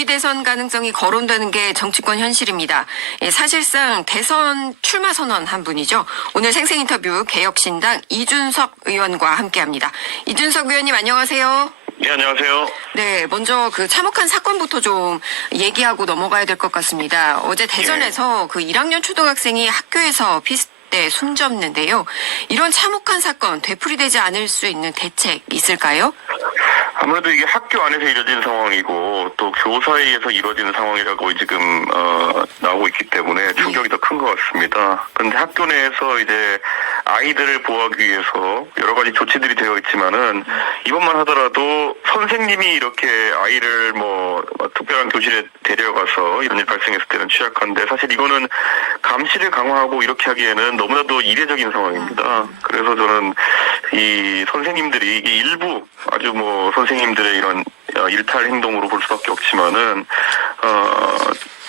조기 대선 가능성이 거론되는 게 정치권 현실입니다. 사실상 대선 출마 선언한 분이죠. 오늘 생생 인터뷰 개혁신당 이준석 의원과 함께합니다. 이준석 의원님 안녕하세요. 네, 안녕하세요. 네, 먼저 그 참혹한 사건부터 좀 얘기하고 넘어가야 될 것 같습니다. 어제 대전에서 그 1학년 초등학생이 학교에서 때 숨졌는데요. 이런 참혹한 사건 되풀이되지 않을 수 있는 대책 있을까요? 아무래도 이게 학교 안에서 이루어진 상황이고 또 교사에 의해서 이루어지는 상황이라고 지금 나오고 있기 때문에 충격이 더 큰 것 같습니다. 그런데 학교 내에서 이제 아이들을 보호하기 위해서 여러 가지 조치들이 되어 있지만은 이것만 하더라도 선생님이 이렇게 아이를 특별한 교실에 데려가서 이런 일 발생했을 때는 취약한데 사실 이거는 감시를 강화하고 이렇게 하기에는 너무나도 이례적인 상황입니다. 그래서 저는 이 선생님들이 이게 일부 아주 선생님들의 이런 일탈 행동으로 볼 수밖에 없지만은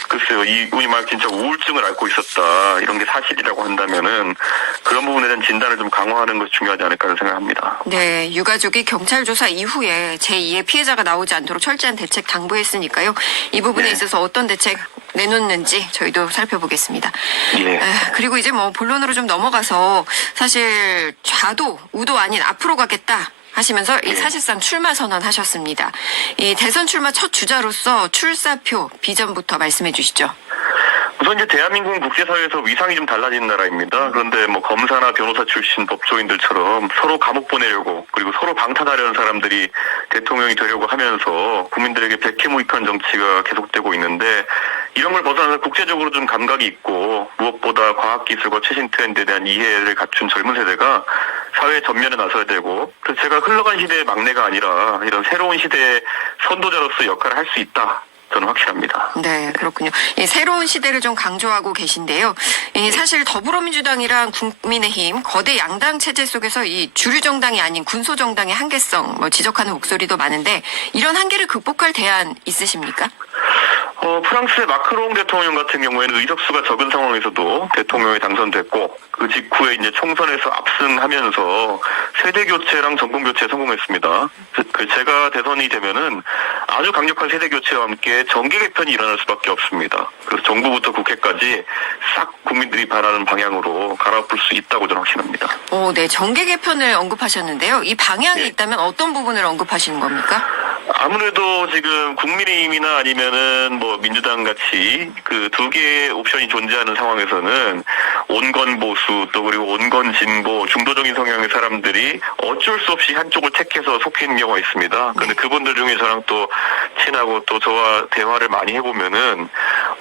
글쎄요, 이분이 막 진짜 우울증을 앓고 있었다 이런 게 사실이라고 한다면은 그런 부분에 대한 진단을 좀 강화하는 것이 중요하지 않을까 생각합니다. 네, 유가족이 경찰 조사 이후에 제2의 피해자가 나오지 않도록 철저한 대책 당부했으니까요. 이 부분에 있어서 어떤 대책 내놓는지 저희도 살펴보겠습니다. 예. 그리고 이제 본론으로 좀 넘어가서 사실 좌도 우도 아닌 앞으로 가겠다. 하시면서 사실상 출마 선언하셨습니다. 이 대선 출마 첫 주자로서 출사표 비전부터 말씀해 주시죠. 우선 이제 대한민국은 국제사회에서 위상이 좀 달라진 나라입니다. 그런데 검사나 변호사 출신 법조인들처럼 서로 감옥 보내려고 그리고 서로 방탄하려는 사람들이 대통령이 되려고 하면서 국민들에게 백해무익한 정치가 계속되고 있는데 이런 걸 벗어나서 국제적으로 좀 감각이 있고 무엇보다 과학기술과 최신 트렌드에 대한 이해를 갖춘 젊은 세대가 사회 전면에 나서야 되고 그래서 제가 흘러간 시대의 막내가 아니라 이런 새로운 시대의 선도자로서 역할을 할 수 있다. 저는 확실합니다. 네, 그렇군요. 새로운 시대를 좀 강조하고 계신데요. 사실 더불어민주당이랑 국민의힘 거대 양당 체제 속에서 이 주류 정당이 아닌 군소 정당의 한계성 지적하는 목소리도 많은데 이런 한계를 극복할 대안 있으십니까? 프랑스의 마크롱 대통령 같은 경우에는 의석수가 적은 상황에서도 대통령에 당선됐고 그 직후에 이제 총선에서 압승하면서 세대 교체랑 정권 교체에 성공했습니다. 제가 대선이 되면은 아주 강력한 세대 교체와 함께 정계 개편이 일어날 수밖에 없습니다. 그래서 정부부터 국회까지 싹 국민들이 바라는 방향으로 갈아엎을 수 있다고 저는 확신합니다. 네, 정계 개편을 언급하셨는데요. 이 방향이 있다면 어떤 부분을 언급하시는 겁니까? 아무래도 지금 국민의힘이나 아니면은 민주당 같이 그 두 개의 옵션이 존재하는 상황에서는 온건 보수 또 그리고 온건 진보 중도적인 성향의 사람들이 어쩔 수 없이 한쪽을 택해서 속해 있는 경우가 있습니다. 그런데 그분들 중에 저랑 또 친하고 또 저와 대화를 많이 해보면은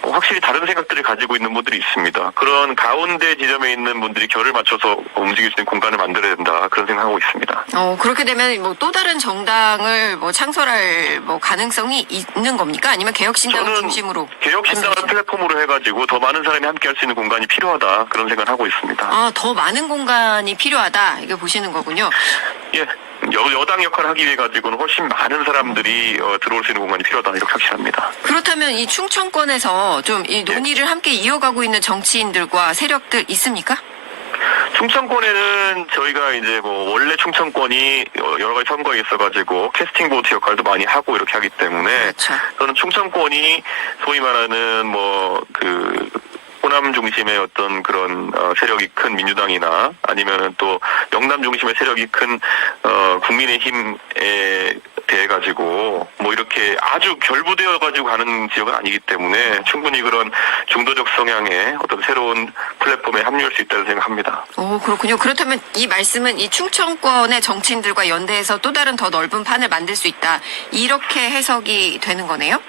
확실히 다른 생각들을 가지고 있는 분들이 있습니다. 그런 가운데 지점에 있는 분들이 결을 맞춰서 움직일 수 있는 공간을 만들어야 된다 그런 생각하고 있습니다. 그렇게 되면 또 다른 정당을 창설할 가능성이 있는 겁니까? 아니면 개혁신당을 중심으로? 개혁신당을 플랫폼으로 해가지고 더 많은 사람이 함께 할 수 있는 공간이 필요하다 그런 생각을 하고 있습니다. 더 많은 공간이 필요하다 이거 보시는 거군요. 예. 여당 역할을 하기 위해 가지고는 훨씬 많은 사람들이 들어올 수 있는 공간이 필요하다 이렇게 확신합니다. 그렇다면 이 충청권에서 좀 이 논의를 함께 이어가고 있는 정치인들과 세력들 있습니까? 충청권에는 저희가 이제 원래 충청권이 여러 가지 선거에 있어가지고 캐스팅 보트 역할도 많이 하고 이렇게 하기 때문에 그렇죠. 저는 충청권이 소위 말하는 호남 중심의 어떤 그런 세력이 큰 민주당이나 아니면은 또 영남 중심의 세력이 큰 국민의힘에 대해 가지고 이렇게 아주 결부되어 가지고 가는 지역은 아니기 때문에 충분히 그런 중도적 성향의 어떤 새로운 플랫폼에 합류할 수 있다고 생각합니다. 그렇군요. 그렇다면 이 말씀은 이 충청권의 정치인들과 연대해서 또 다른 더 넓은 판을 만들 수 있다 이렇게 해석이 되는 거네요?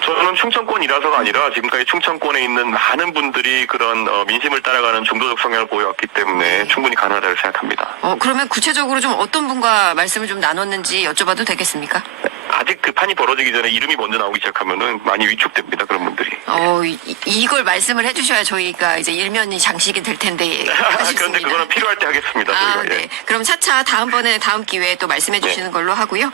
저는 충청권이라서가 아니라 지금까지 충청권에 있는 많은 분들이 그런 민심을 따라가는 중도적 성향을 보여왔기 때문에 충분히 가능하다고 생각합니다. 그러면 구체적으로 좀 어떤 분과 말씀을 좀 나눴는지 여쭤봐도 되겠습니까? 아직 그 판이 벌어지기 전에 이름이 먼저 나오기 시작하면은 많이 위축됩니다. 그런 분들이. 이걸 말씀을 해주셔야 저희가 이제 일면이 장식이 될 텐데. 그런데 그거는 필요할 때 하겠습니다. 저희가. 네. 그럼 차차 다음 기회에 또 말씀해 주시는 걸로 하고요.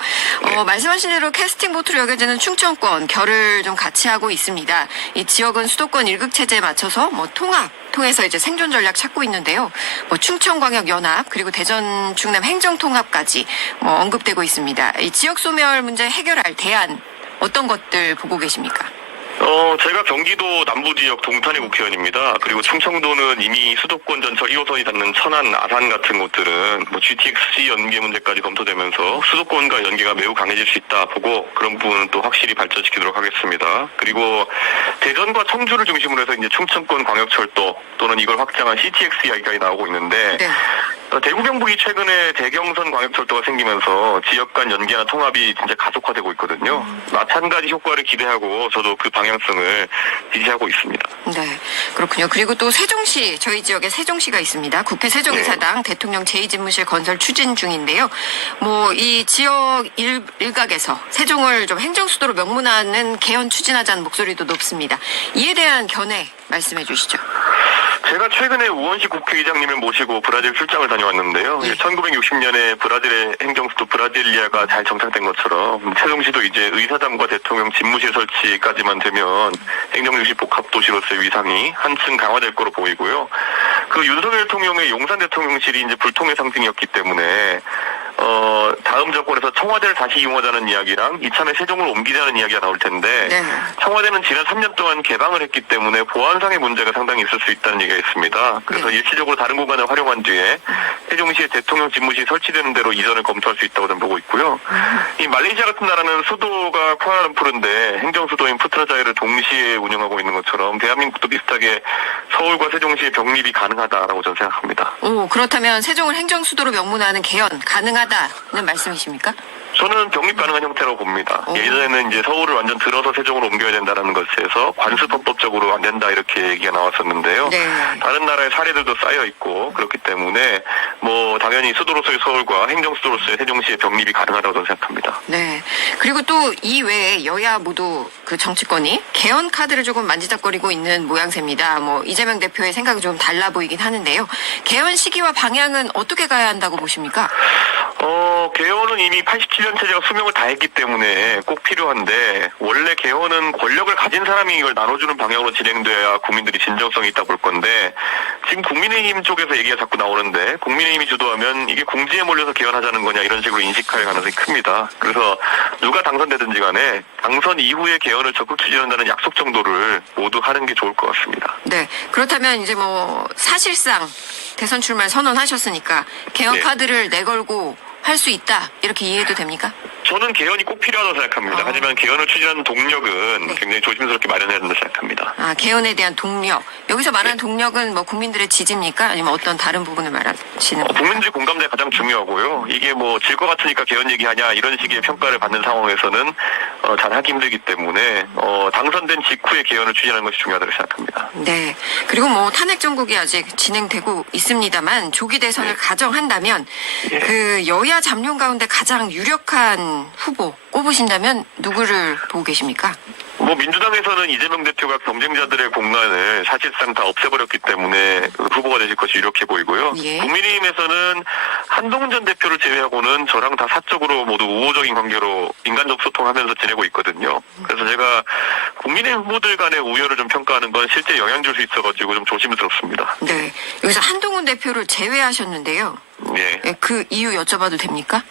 말씀하신 대로 캐스팅 보트로 여겨지는 충청권 결을 좀 같이 하고 있습니다. 이 지역은 수도권 일극 체제에 맞춰서 통해서 이제 생존 전략 찾고 있는데요. 충청광역연합 그리고 대전 충남 행정통합까지 언급되고 있습니다. 이 지역 소멸 문제 해결할 대안 어떤 것들 보고 계십니까? 제가 경기도 남부 지역 동탄의 국회의원입니다. 그리고 충청도는 이미 수도권 전철 1호선이 닿는 천안, 아산 같은 곳들은 뭐 GTX 연계 문제까지 검토되면서 수도권과 연계가 매우 강해질 수 있다 보고 그런 부분은 또 확실히 발전시키도록 하겠습니다. 그리고 대전과 청주를 중심으로 해서 이제 충청권 광역철도 또는 이걸 확장한 CTX 이야기가 나오고 있는데 네. 대구 경북이 최근에 대경선 광역철도가 생기면서 지역 간 연계나 통합이 진짜 가속화되고 있거든요. 마찬가지 효과를 기대하고 저도 그 방향성을 지지하고 있습니다. 네, 그렇군요. 그리고 또 세종시, 저희 지역에 세종시가 있습니다. 국회 세종이사당 대통령 제2집무실 건설 추진 중인데요. 뭐 이 지역 일각에서 세종을 좀 행정수도로 명문화하는 개헌 추진하자는 목소리도 높습니다. 이에 대한 견해 말씀해 주시죠. 제가 최근에 우원식 국회의장님을 모시고 브라질 출장을 다녀왔는데요. 1960년에 브라질의 행정수도 브라질리아가 잘 정착된 것처럼 세종시도 이제 의사당과 대통령 집무실 설치까지만 되면 행정중심 복합도시로서의 위상이 한층 강화될 거로 보이고요. 그 윤석열 대통령의 용산 대통령실이 이제 불통의 상징이었기 때문에 다음 정권에서 청와대를 다시 이용하자는 이야기랑 이참에 세종을 옮기자는 이야기가 나올 텐데 네. 청와대는 지난 3년 동안 개방을 했기 때문에 보안상의 문제가 상당히 있을 수 있다는 얘기가 있습니다. 그래서 네. 일시적으로 다른 공간을 활용한 뒤에 세종시에 대통령 집무실이 설치되는 대로 이전을 검토할 수 있다고 저는 보고 있고요. 이 말레이시아 같은 나라는 수도가 쿠알라룸푸르인데 행정수도인 푸트라자야를 동시에 운영하고 있는 것처럼 대한민국도 비슷하게 서울과 세종시의 병립이 가능하다라고 저는 생각합니다. 오, 그렇다면 세종을 행정수도로 명문화하는 개헌 가능하다는 말씀이십니까? 저는 병립 가능한 형태라고 봅니다. 예전에는 이제 서울을 완전 들어서 세종으로 옮겨야 된다는 것에서 관습헌법적으로 안 된다 이렇게 얘기가 나왔었는데요. 네. 다른 나라의 사례들도 쌓여 있고 그렇기 때문에 뭐 당연히 수도로서의 서울과 행정수도로서의 세종시의 병립이 가능하다고 저는 생각합니다. 네. 그리고 또 이 외에 여야 모두 그 정치권이 개헌 카드를 조금 만지작거리고 있는 모양새입니다. 뭐 이재명 대표의 생각이 좀 달라 보이긴 하는데요. 개헌 시기와 방향은 어떻게 가야 한다고 보십니까? 개헌은 이미 87년 체제가 수명을 다했기 때문에 꼭 필요한데 원래 개헌은 권력을 가진 사람이 이걸 나눠주는 방향으로 진행돼야 국민들이 진정성이 있다 볼 건데 지금 국민의힘 쪽에서 얘기가 자꾸 나오는데 국민의힘이 주도하면 이게 궁지에 몰려서 개헌하자는 거냐 이런 식으로 인식할 가능성이 큽니다. 그래서 누가 당선되든지 간에 당선 이후에 개헌을 적극 추진한다는 약속 정도를 모두 하는 게 좋을 것 같습니다. 네. 그렇다면 이제 뭐 사실상 대선 출마 선언하셨으니까 개헌 네. 카드를 내걸고 할 수 있다 이렇게 이해해도 됩니까? 저는 개헌이 꼭 필요하다고 생각합니다. 하지만 개헌을 추진하는 동력은 네. 굉장히 조심스럽게 마련해야 된다고 생각합니다. 아, 개헌에 대한 동력. 여기서 말하는 동력은 뭐 국민들의 지지입니까? 아니면 어떤 다른 부분을 말하시는 겁니까? 국민들의 공감대가 가장 중요하고요. 이게 뭐 질 것 같으니까 개헌 얘기하냐 이런 식의 평가를 받는 상황에서는 잘 하기 힘들기 때문에 당선된 직후에 개헌을 추진하는 것이 중요하다고 생각합니다. 네. 그리고 뭐 탄핵 정국이 아직 진행되고 있습니다만 조기 대선을 네. 가정한다면 예. 그 여야 잠룡 가운데 가장 유력한 후보 꼽으신다면 누구를 보고 계십니까? 뭐 민주당에서는 이재명 대표가 경쟁자들의 공간을 사실상 다 없애버렸기 때문에 후보가 되실 것이 유력해 보이고요. 예. 국민의힘에서는 한동훈 전 대표를 제외하고는 저랑 다 사적으로 모두 우호적인 관계로 인간적 소통하면서 지내고 있거든요. 그래서 제가 국민의힘 후보들 간의 우열을 좀 평가하는 건 실제 영향 줄 수 있어가지고 좀 조심스럽습니다. 네. 여기서 한동훈 대표를 제외하셨는데요. 예. 네, 그 이유 여쭤봐도 됩니까?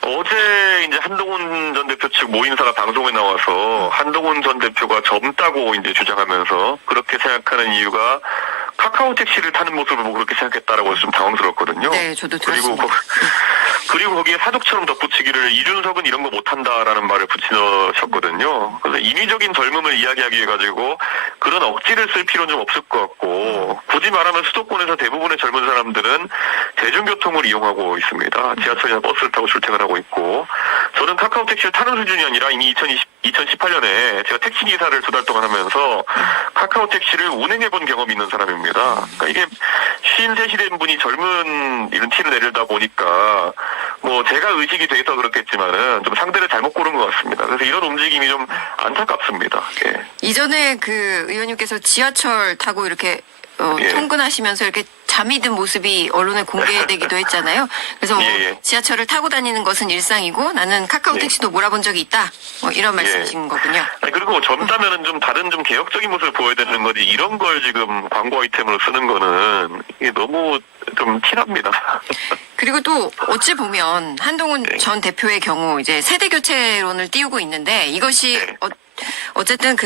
어제 이제 한동훈 전 대표 측 모인사가 방송에 나와서 한동훈 전 대표가 젊다고 이제 주장하면서 그렇게 생각하는 이유가 카카오 택시를 타는 모습을 보고 그렇게 생각했다라고 해서 좀 당황스럽거든요. 네, 저도 들었습니다. 그리고 거기에 사족처럼 덧붙이기를 이준석은 이런 거 못한다라는 말을 붙이셨거든요. 그래서 인위적인 젊음을 이야기하기 위해 가지고 그런 억지를 쓸 필요는 좀 없을 것 같고 굳이 말하면 수도권에서 대부분의 젊은 사람들은 대중교통을 이용하고 있습니다. 지하철이나 버스를 타고 출퇴근하고 있고 저는 카카오 택시를 타는 수준이 아니라 이미 2018년에 제가 택시 기사를 2달 동안 하면서 카카오 택시를 운행해 본 경험이 있는 사람입니다. 그러니까 이게 53시 된 분이 젊은 이런 티를 내려다 보니까 뭐 제가 의식이 돼서 그렇겠지만은 좀 상대를 잘못 고른 것 같습니다. 그래서 이런 움직임이 좀 안타깝습니다. 예. 이전에 그 의원님께서 지하철 타고 이렇게 예. 통근하시면서 이렇게 잠이 든 모습이 언론에 공개되기도 했잖아요. 그래서 뭐 예, 예. 지하철을 타고 다니는 것은 일상이고 나는 카카오 예. 택시도 몰아본 적이 있다. 뭐 이런 말씀이신 거군요. 아니, 그리고 젊다면은 좀 다른 좀 개혁적인 모습을 보여야 되는 거지, 이런 걸 지금 광고 아이템으로 쓰는 거는 이게 너무 좀 티납니다. 그리고 또 어찌 보면 한동훈 네. 전 대표의 경우 이제 세대 교체론을 띄우고 있는데 이것이 네. 어쨌든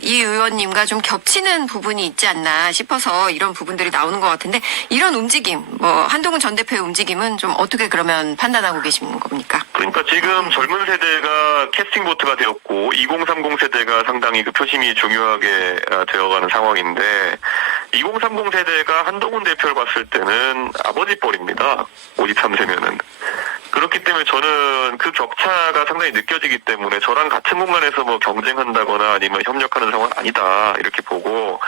이 의원님과 좀 겹치는 부분이 있지 않나 싶어서 이런 부분들이 나오는 것 같은데 이런 움직임, 뭐 한동훈 전 대표의 움직임은 좀 어떻게 그러면 판단하고 계신 겁니까? 그러니까 지금 젊은 세대가 캐스팅 보트가 되었고 2030 세대가 상당히 그 표심이 중요하게 되어가는 상황인데 2030 세대가 한동훈 대표를 봤을 때는 아버지 뻘입니다. 53세면은. 그렇기 때문에 저는 그 격차가 상당히 느껴지기 때문에 저랑 같은 공간에서 뭐 경쟁한다거나 아니면 협력하는 상황은 아니다 이렇게 보고,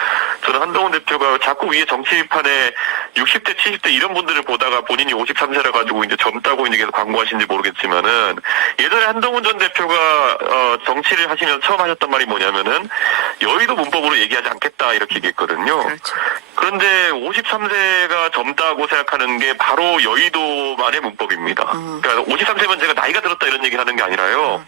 저는 한동훈 대표가 자꾸 위에 정치판에 60대 70대 이런 분들을 보다가 본인이 53세라 가지고 이제 젊다고 이제 계속 광고하시는지 모르겠지만은, 예전에 한동훈 전 대표가 정치를 하시면서 처음 하셨던 말이 뭐냐면은 여의도 문법으로 얘기하지 않겠다 이렇게 얘기했거든요. 그렇죠. 그런데 53세가 젊다고 생각하는 게 바로 여의도만의 문법입니다. 그러니까 53세면 제가 나이가 들었다 이런 얘기를 하는 게 아니라요.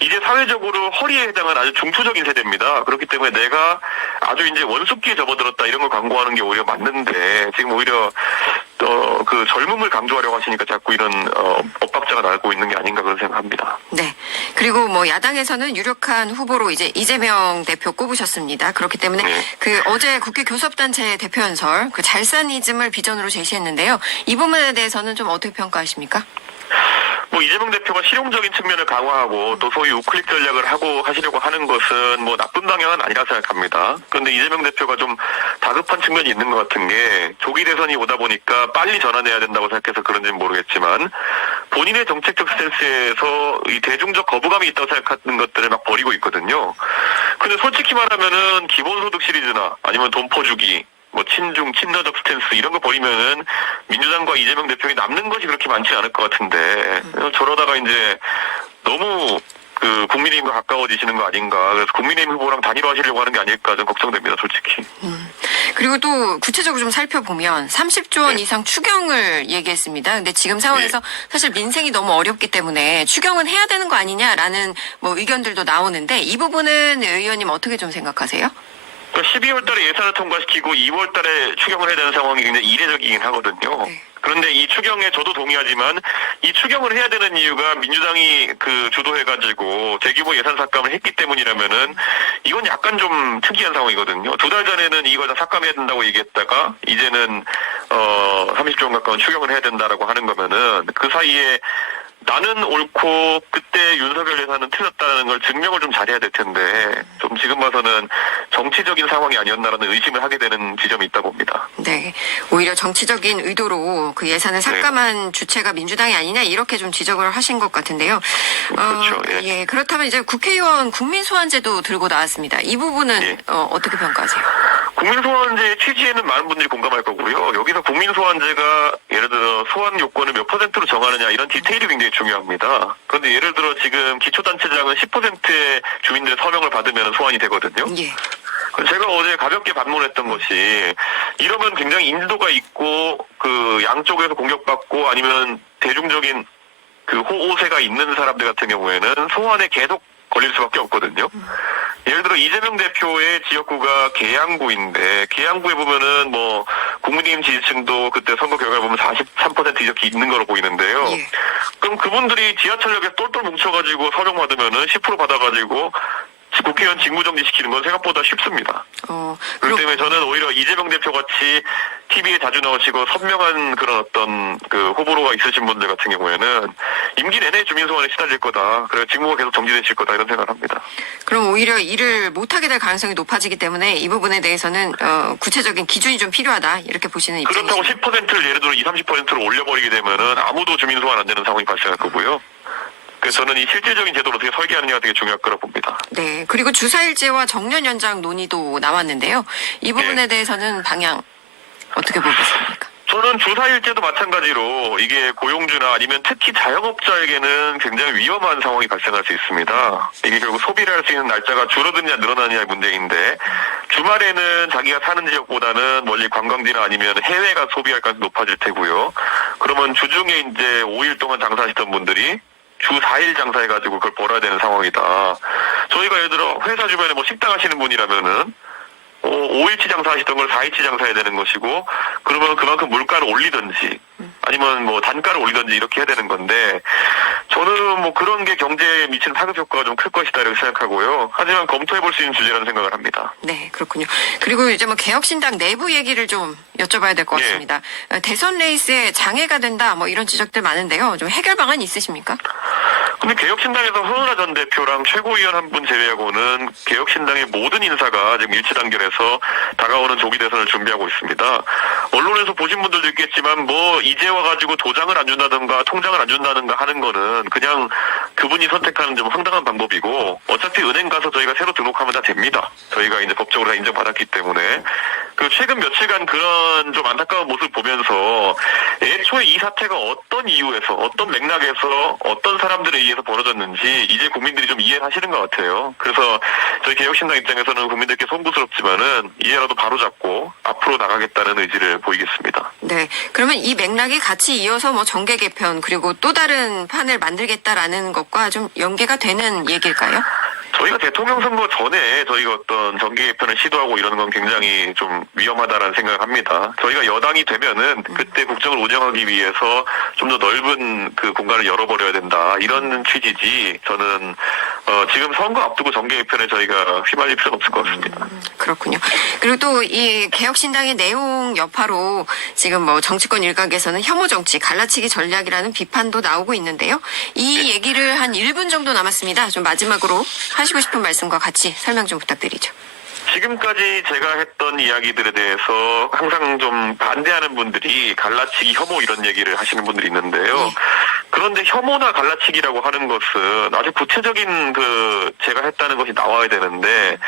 이제 사회적으로 허리에 해당하는 아주 중투적인 세대입니다. 그렇기 때문에 내가 아주 이제 원숙기에 접어들었다 이런 걸 광고하는 게 오히려 맞는데, 지금 오히려 그 젊음을 강조하려고 하시니까 자꾸 이런 엇박자가 나고 있는 게 아닌가 그런 생각합니다. 네. 그리고 뭐 야당에서는 유력한 후보로 이제 이재명 대표 꼽으셨습니다. 그렇기 때문에 네. 그 어제 국회 교섭단체 대표 연설 그 잘사니즘을 비전으로 제시했는데요. 이 부분에 대해서는 좀 어떻게 평가하십니까? 뭐 이재명 대표가 실용적인 측면을 강화하고 또 소위 우클릭 전략을 하고 하시려고 하는 것은 뭐 나쁜 방향은 아니라 생각합니다. 그런데 이재명 대표가 좀 다급한 측면이 있는 것 같은 게, 조기 대선이 오다 보니까 빨리 전환해야 된다고 생각해서 그런지는 모르겠지만 본인의 정책적 스탠스에서 이 대중적 거부감이 있다고 생각하는 것들을 막 버리고 있거든요. 근데 솔직히 말하면은 기본소득 시리즈나 아니면 돈 퍼주기, 뭐 친중, 친노적 스탠스 이런 거 버리면은 민주당과 이재명 대표에 남는 것이 그렇게 많지 않을 것 같은데, 저러다가 이제 너무 그 국민의힘과 가까워지시는 거 아닌가. 그래서 국민의힘 후보랑 단일화하시려고 하는 게 아닐까 좀 걱정됩니다, 솔직히. 그리고 또 구체적으로 좀 살펴보면 30조 원 네. 이상 추경을 얘기했습니다. 근데 지금 상황에서 사실 민생이 너무 어렵기 때문에 추경은 해야 되는 거 아니냐라는 뭐 의견들도 나오는데, 이 부분은 의원님 어떻게 좀 생각하세요? 12월 달에 예산을 통과시키고 2월 달에 추경을 해야 되는 상황이 굉장히 이례적이긴 하거든요. 네. 그런데 이 추경에 저도 동의하지만 이 추경을 해야 되는 이유가 민주당이 그 주도해가지고 대규모 예산 삭감을 했기 때문이라면은 이건 약간 좀 특이한 상황이거든요. 2달 전에는 이거 다 삭감해야 된다고 얘기했다가 이제는 30조 원 가까운 추경을 해야 된다라고 하는 거면은 그 사이에 나는 옳고 그때 윤석열 예산은 틀렸다는 걸 증명을 좀 잘해야 될 텐데, 좀 지금 봐서는 정치적인 상황이 아니었나라는 의심을 하게 되는 지점이 있다고 봅니다. 네. 오히려 정치적인 의도로 그 예산을 삭감한 주체가 민주당이 아니냐 이렇게 좀 지적을 하신 것 같은데요. 그렇죠. 예. 그렇다면 이제 국회의원 국민소환제도 들고 나왔습니다. 이 부분은 예. 어떻게 평가하세요? 국민소환제의 취지에는 많은 분들이 공감할 거고요. 여기서 국민소환제가 예를 들어 소환 요건을 몇 %로 정하느냐 이런 디테일이 굉장히 중요합니다. 그런데 예를 들어 지금 기초단체장은 10%의 주민들의 서명을 받으면 소환이 되거든요. 예. 제가 어제 가볍게 반문했던 것이, 이러면 굉장히 인지도가 있고 그 양쪽에서 공격받고 아니면 대중적인 그 호오세가 있는 사람들 같은 경우에는 소환에 계속 걸릴 수밖에 없거든요. 예를 들어 이재명 대표의 지역구가 계양구인데, 계양구에 보면은 뭐 국민의힘 지지층도 그때 선거 결과를 보면 43% 이렇게 있는 거로 보이는데요. 예. 그럼 그분들이 지하철역에 똘똘 뭉쳐가지고 서명 받으면은 10% 받아가지고 국회의원 직무정지 시키는 건 생각보다 쉽습니다. 그렇기 때문에 저는 오히려 이재명 대표 같이 TV에 자주 나오시고 선명한 그런 어떤 그 호불호가 있으신 분들 같은 경우에는 임기 내내 주민소환에 시달릴 거다. 그래서 직무가 계속 정지되실 거다 이런 생각을 합니다. 그럼 오히려 일을 못하게 될 가능성이 높아지기 때문에 이 부분에 대해서는 구체적인 기준이 좀 필요하다 이렇게 보시는 그렇다고 입장이시죠? 10%를 예를 들어 20, 30%를 올려버리게 되면은 아무도 주민소환 안 되는 상황이 발생할 거고요. 그래서 저는 이 실질적인 제도를 어떻게 설계하느냐가 되게 중요할 거라고 봅니다. 네. 그리고 주사일제와 정년 연장 논의도 나왔는데요. 이 부분에 대해서는 방향 어떻게 보겠습니까? 저는 주 4일제도 마찬가지로 이게 고용주나 아니면 특히 자영업자에게는 굉장히 위험한 상황이 발생할 수 있습니다. 이게 결국 소비를 할 수 있는 날짜가 줄어드냐 늘어나냐의 문제인데 주말에는 자기가 사는 지역보다는 멀리 관광지나 아니면 해외 가 소비할 가능성이 높아질 테고요. 그러면 주중에 이제 5일 동안 장사하시던 분들이 주 4일 장사해가지고 그걸 벌어야 되는 상황이다. 저희가 예를 들어 회사 주변에 뭐 식당 하시는 분이라면은 5일치 장사하시던 걸 4일치 장사해야 되는 것이고, 그러면 그만큼 물가를 올리든지, 아니면 뭐 단가를 올리든지 이렇게 해야 되는 건데, 저는 뭐 그런 게 경제에 미치는 파급 효과가 좀 클 것이다 이렇게 생각하고요. 하지만 검토해볼 수 있는 주제라는 생각을 합니다. 네, 그렇군요. 그리고 이제 뭐 개혁신당 내부 얘기를 좀 여쭤봐야 될 것 같습니다. 대선 레이스에 장애가 된다, 뭐 이런 지적들 많은데요. 좀 해결 방안 있으십니까? 근데 개혁신당에서 허은하 전 대표랑 최고위원 한 분 제외하고는 개혁신당의 모든 인사가 지금 일치단결해서 다가오는 조기 대선을 준비하고 있습니다. 언론에서 보신 분들도 있겠지만 뭐 이제 와가지고 도장을 안 준다든가 통장을 안 준다든가 하는 거는 그냥 그분이 선택하는 좀 황당한 방법이고, 어차피 은행 가서 저희가 새로 등록하면 다 됩니다. 저희가 이제 법적으로 다 인정받았기 때문에. 그 최근 며칠간 그런 좀 안타까운 모습을 보면서 애초에 이 사태가 어떤 이유에서 어떤 맥락에서 어떤 사람들에 의해서 벌어졌는지 이제 국민들이 좀 이해를 하시는 것 같아요. 그래서 저희 개혁신당 입장에서는 국민들께 송구스럽지만은 이해라도 바로잡고 앞으로 나가겠다는 의지를 보이겠습니다. 네. 그러면 이 맥락이 같이 이어서 뭐 정계 개편 그리고 또 다른 판을 만들겠다라는 것과 좀 연계가 되는 얘기일까요? 저희가 대통령 선거 전에 저희가 어떤 정계 개편을 시도하고 이러는 건 굉장히 좀 위험하다라는 생각을 합니다. 저희가 여당이 되면은 그때 국정을 운영하기 위해서 좀 더 넓은 그 공간을 열어버려야 된다 이런 취지지, 저는 지금 선거 앞두고 정계 개편에 저희가 휘말릴 필요는 없을 것 같습니다. 그렇군요. 그리고 또 이 개혁신당의 내용 여파로 지금 뭐 정치권 일각에서는 혐오 정치, 갈라치기 전략이라는 비판도 나오고 있는데요. 이 얘기를 한 1분 정도 남았습니다. 좀 마지막으로 하시고 싶은 말씀과 같이 설명 좀 부탁드리죠. 지금까지 제가 했던 이야기들에 대해서 항상 좀 반대하는 분들이 갈라치기, 혐오 이런 얘기를 하시는 분들이 있는데요. 그런데 혐오나 갈라치기라고 하는 것은 아주 구체적인 제가 했다는 것이 나와야 되는데,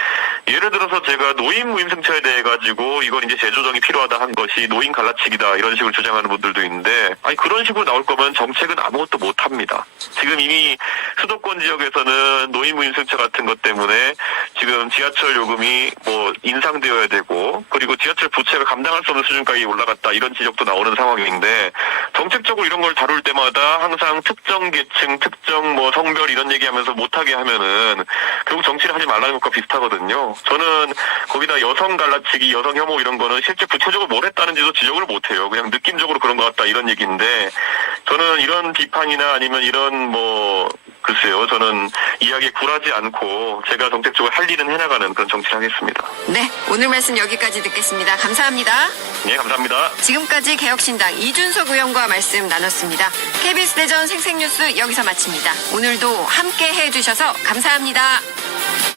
예를 들어서 제가 노인 무임승차에 대해 가지고 이건 이제 재조정이 필요하다 한 것이 노인 갈라치기다 이런 식으로 주장하는 분들도 있는데, 아니 그런 식으로 나올 거면 정책은 아무것도 못 합니다. 지금 이미 수도권 지역에서는 노인 무임승차 같은 것 때문에 지금 지하철 요금이 뭐 인상되어야 되고, 그리고 지하철 부채가 감당할 수 없는 수준까지 올라갔다 이런 지적도 나오는 상황인데, 정책적으로 이런 걸 다룰 때마다 항상 특정 계층, 특정 뭐 성별 이런 얘기하면서 못하게 하면은 결국 정치를 하지 말라는 것과 비슷하거든요. 저는 거기다 여성 갈라치기, 여성 혐오 이런 거는 실제 구체적으로 뭘 했다는지도 지적을 못해요. 그냥 느낌적으로 그런 것 같다 이런 얘기인데, 저는 이런 비판이나 아니면 이런 뭐 글쎄요, 저는 이야기에 굴하지 않고 제가 정책적으로 할 일은 해나가는 그런 정치를 하겠습니다. 네, 오늘 말씀 여기까지 듣겠습니다. 감사합니다. 네, 감사합니다. 지금까지 개혁신당 이준석 의원과 말씀 나눴습니다. KBS 대전 생생뉴스 여기서 마칩니다. 오늘도 함께 해주셔서 감사합니다.